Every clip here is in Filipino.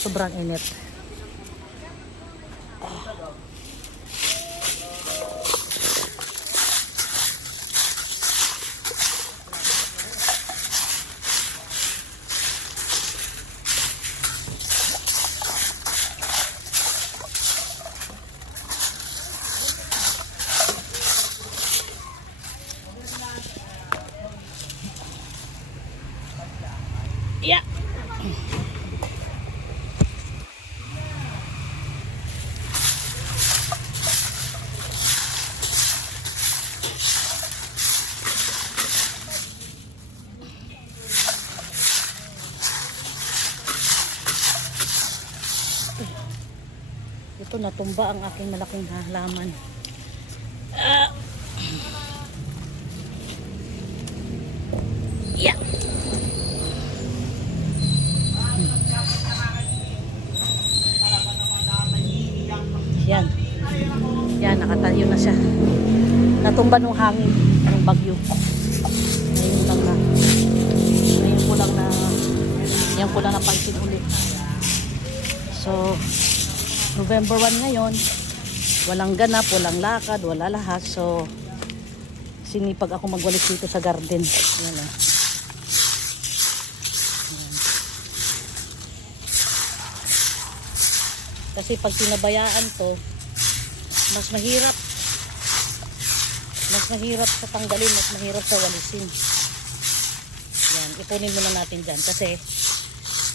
Sobrang init. Yeah. Ito, natumba ang aking malaking halaman. Yeah. Yan. Yan, nakatayo na siya. Natumba nung hangin, nung bagyo. Ngayon lang na. Ngayon ko lang napansin ulit. So, November 1 ngayon. Walang ganap, walang lakad, wala lahat. So, sinipag ako magwalis dito sa garden. Yan eh. Kasi pag pinabayaan to, mas mahirap sa tanggalin, mas mahirap sa walisin. Yan, ipunin muna natin dyan kasi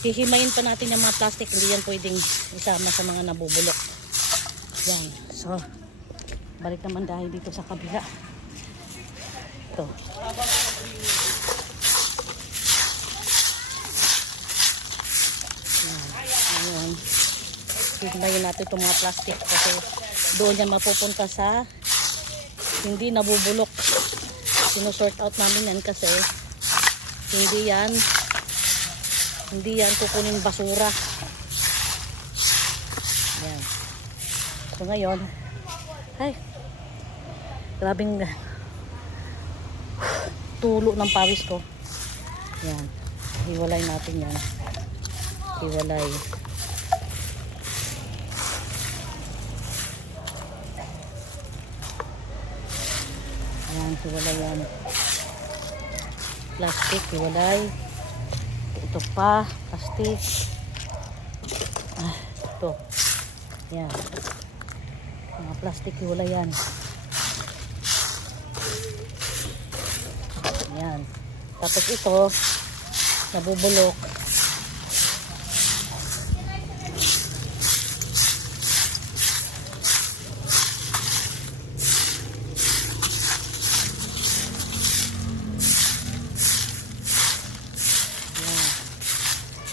hihimayin pa natin yung mga plastic, hindi yan pwedeng isama sa mga nabubulok. Yan, so balik naman dahil dito sa kabila. Ito. Yan. Hihimayin natin itong mga plastic kasi doon yan mapupunta sa hindi nabubulok. Sinusort out namin yan kasi hindi yan kukunin basura. Yan. So ngayon, ay, grabing tulo ng pawis ko. Yan. Hiwalay natin yan. Hiwalay. Ayan, hiwalay yan. Plastic, hiwalay. Ito pa, plastic. Ito. Yan. Mga plastic, hiwalay yan. Yan. Tapos ito, nabubulok.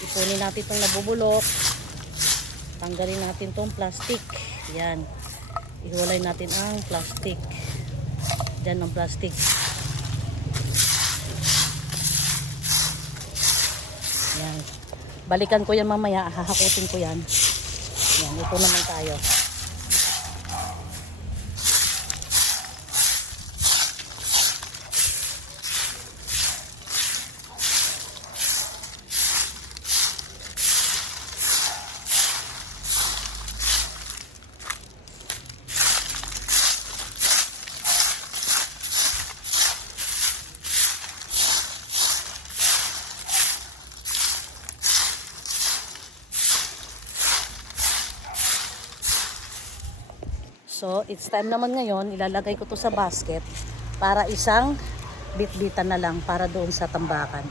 Ipunin natin itong nabubulok. Tanggalin natin itong plastic. Yan. Ihiwalay natin ang plastic. Diyan ang plastic. Yan. Balikan ko yan mamaya. Hahakutin ko yan. Yan. Ito naman tayo. So, it's time naman ngayon, ilalagay ko to sa basket para isang bit-bitan na lang para doon sa tambakan.